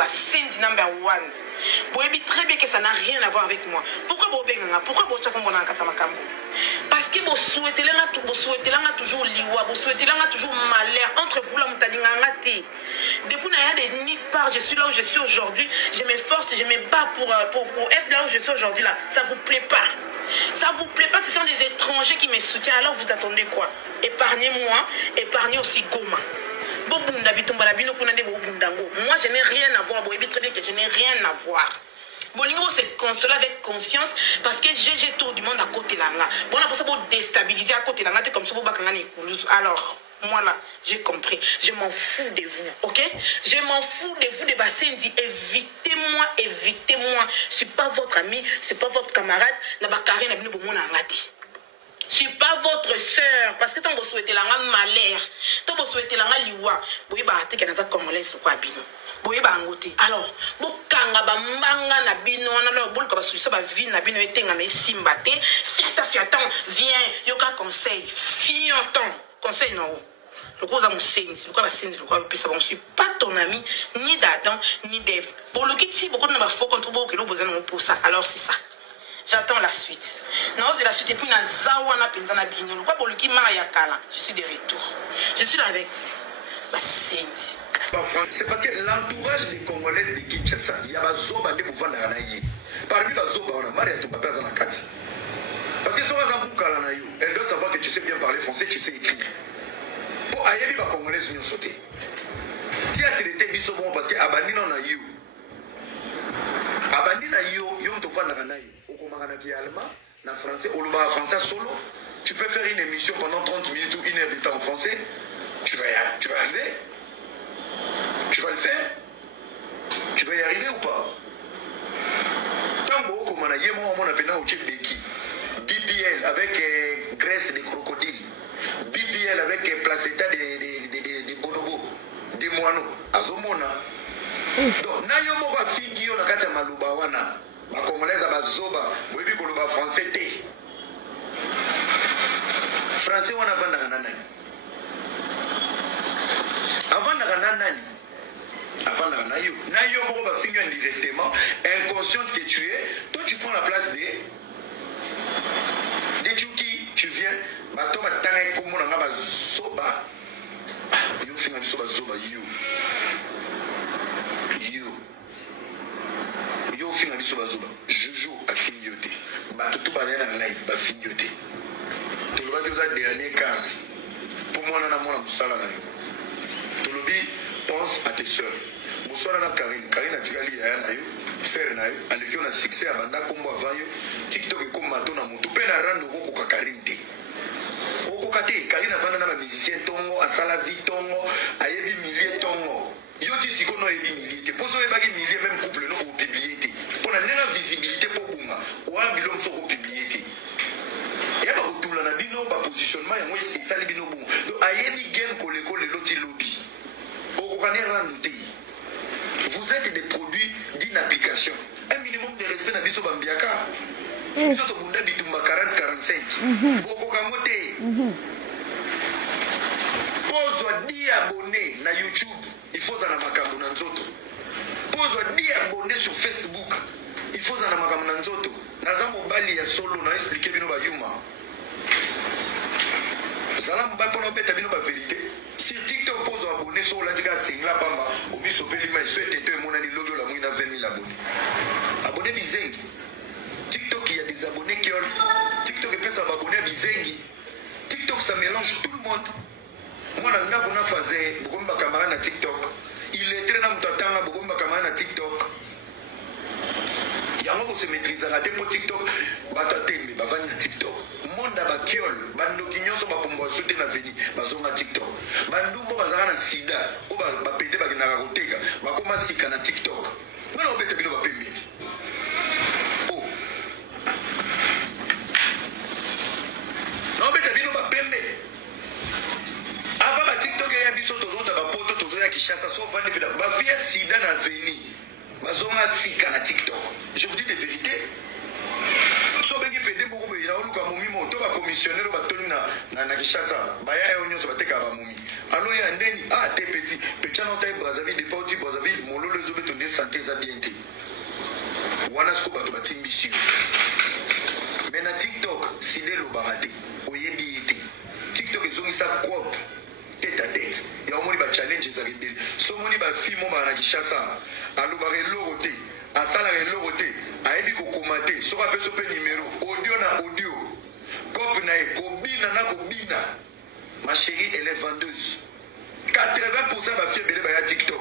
bah sendi number one. Boyebi très bien que ça n'a rien à voir avec moi. Pourquoi bobenganga? Pourquoi bocha kombo na kata makambo? Parce que vous souhaitez toujours liwa, vous souhaitez toujours malheur entre vous la mutadinganga te. Depuis n'a de nulle part, je suis là où je suis aujourd'hui, je m'efforce, je me bats pour être là où je suis aujourd'hui là. Ça vous plaît pas? Ça vous plaît pas? Ce sont des étrangers qui me soutiennent. Alors vous attendez quoi? Épargnez-moi, épargnez aussi Goma. Moi je n'ai rien à voir. Très bien que je n'ai rien à voir. Bolingo se consoler avec conscience parce que j'ai tout du monde à côté là. Bon, on a pour déstabiliser à côté là. Comme ça, alors, moi là, j'ai compris. Je m'en fous de vous, ok? Je m'en fous de vous, de Bassendi. Évitez-moi, évitez-moi. Je suis pas votre ami, je suis pas votre camarade. Je suis pas votre soeur parce que tant que vous souhaitez la malheur, tant que vous souhaitez la liwa, vous voyez bah t'es que dans congolais sur quoi bino, vous voyez bah ngoté. Alors, vous kanga ba mbanga na bino, on a le bol comme ça ba vie na bino etenga mais simbate, fiata viens, yoka conseil, fianton, conseil non. Le gros amour sensi, le quoi va sensi, le quoi va je suis pas ton ami, ni d'Adam, ni d'Ève. Pour le qui beaucoup de ma faux contre beaucoup que l'on besoin pour ça. Alors c'est ça. J'attends la suite. Non, c'est la suite. Et puis, na zawana penzana bino. Pourquoi pour le qui mariakala? Je suis de retour. Je suis là avec vous. Bah, c'est parce que l'entourage des Congolais de Kinshasa, il y a Bazoba de Bouvanda Ranaï. Parmi Bazoba, on a marié à ton papa dans la carte. Parce que si on a un bouc à la naïo, elle doit savoir que tu sais bien parler français, tu sais écrire. Pour ailleurs, les Congolais sont sautés. Si tu étais bisomon parce que Abani non naïo. Abani naïo, yom to vanda Ranaï. Allemand, en français, au français solo, tu peux faire une émission pendant 30 minutes ou 1 heure de temps en français, tu vas arriver. Tu vas le faire. Tu vas y arriver ou pas? Tant que comme on a dit, on a appelé au Tchèque BPL avec graisse de crocodile, BPL avec placenta de bonobo, de moineaux, azomona. Donc, nayo moko figi yo na kati ya maluba wana. Les Congolais bazoba, boyebi koloba français te. Français wana vanda nani? Avanda nani? Avanda nayo. Nayo moko ba finir indirectement, inconsciente que tu es, toi tu prends la place de Tchouki, tu viens, bato ba tanga komo na ba zoba. Yo finir biso ba zoba yo. Yo finir biso ba zoba. Jojo a fini yoté. Bato tout ba na live ba fini yoté. Toloba que dernière carte. Pour moi na mona musala na yo. Tolobi pense à tes sœurs. Bosona na Karine a tikali ya na yo. Sœur na yo, aleki on a succès à banda kombo avant yo. TikTok e comme mato na moto pe na rando ko ka Karine te. Okokate Karine avanda na ba musicien tongo, asala vie tongo, ayebi millier tongo. Yo ti sikono yebi millier te. Poso yeba ki millier même couple no ko publier te. Pour la nera visibilité pour bunga. Ou un bilom so ko publier te. Ya ba otula na bino ba positionnement ya moi esali bino bunga. Donc ayebi game koleko le loti lobby. Okokane rando te. Vous êtes des produits d'une application. Un minimum de respect na biso bambiaka. Biso to bunda bitumba 40-45. Boko kamote. Pozwa 10 abonnés na YouTube. Il faut zana makambo na nzoto. Pozwa 10 abonnés sur Facebook. Il faut zana makambo na nzoto. Naza mobali ya solo na expliquer bino ba yuma. Zala mobali pona peta bino ba vérité. Sur TikTok, pose abonné sur la tika singla pamba. Omi sopeli ma souhaite te monani logo la mouina 20 000 abonnés. Abonnés bizengi. TikTok il y a des abonnés qui ont TikTok est ça abonnés bizengi. TikTok ça mélange tout le monde. Moi na ndako na faze bokomba camarade na TikTok. Il est très na mtatanga bokomba camarade na TikTok. Yango ko se maîtriser la pour TikTok batatembe bavani na TikTok. Monde ba kiol bando kinyoso ba pombo soute na veni bazonga TikTok. Bandumbo bazaka na sida o ba pede ba kinaka koteka ba koma sika na TikTok. Mwana obete bino ba pembe. Oh. No obete bino ba pembe. Ava ba TikTok ya biso tozota ba poto tozoya Kishasa so vandi peda ba fia sida na veni. Bazonga sika na TikTok. Je vous dis des vérités. So bengi pede beaucoup be ina oluka mumi moto ba commissionnaire ba toni na Kishasa ba ya yo nyoso bateka ba mumi allo ya ndeni te petit petit no tai Brazzaville de Poti Brazzaville mololo zo betonde sur. Mais na TikTok, si les lobarate, oyebi ete. TikTok ezongisa crop tête à tête. Ya omoni ba challenge ezakendele. So moni ba film ba na Kishasa, alobare lorote, asala lorote, ayebi ko komate, so ka peso pe numéro, audio na audio. Cop na e kobina na kobina. Ma chérie, elle est vendeuse. 80% ba fille belé ba ya TikTok.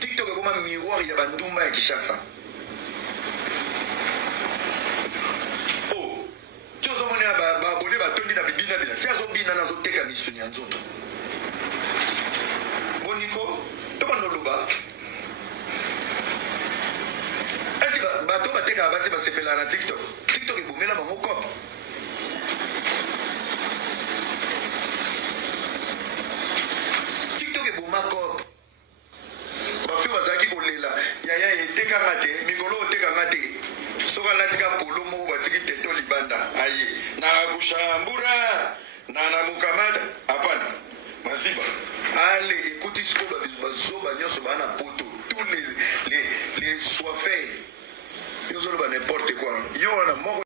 TikTok est comme un miroir, il y a Bandumba et Kishasa. Oh, tu as abonné à Tony na bibina bila. Tu as abonné à Zoteka Misuni en Zoto. Boniko, tu vas nous loba. Est-ce que bateau va teka abasi va se faire na TikTok? TikTok est boumé là mon cop. TikTok est boumé cop. Bafi bazaki kolela yaya etekanga te mikolo otekanga te soka latika polo moko batiki teto libanda aye na bushambura na mukamada hapana masiba ale écoute ce que bazoba nyonso bana poto tous les soifés yo zolo ba n'importe quoi yo na moko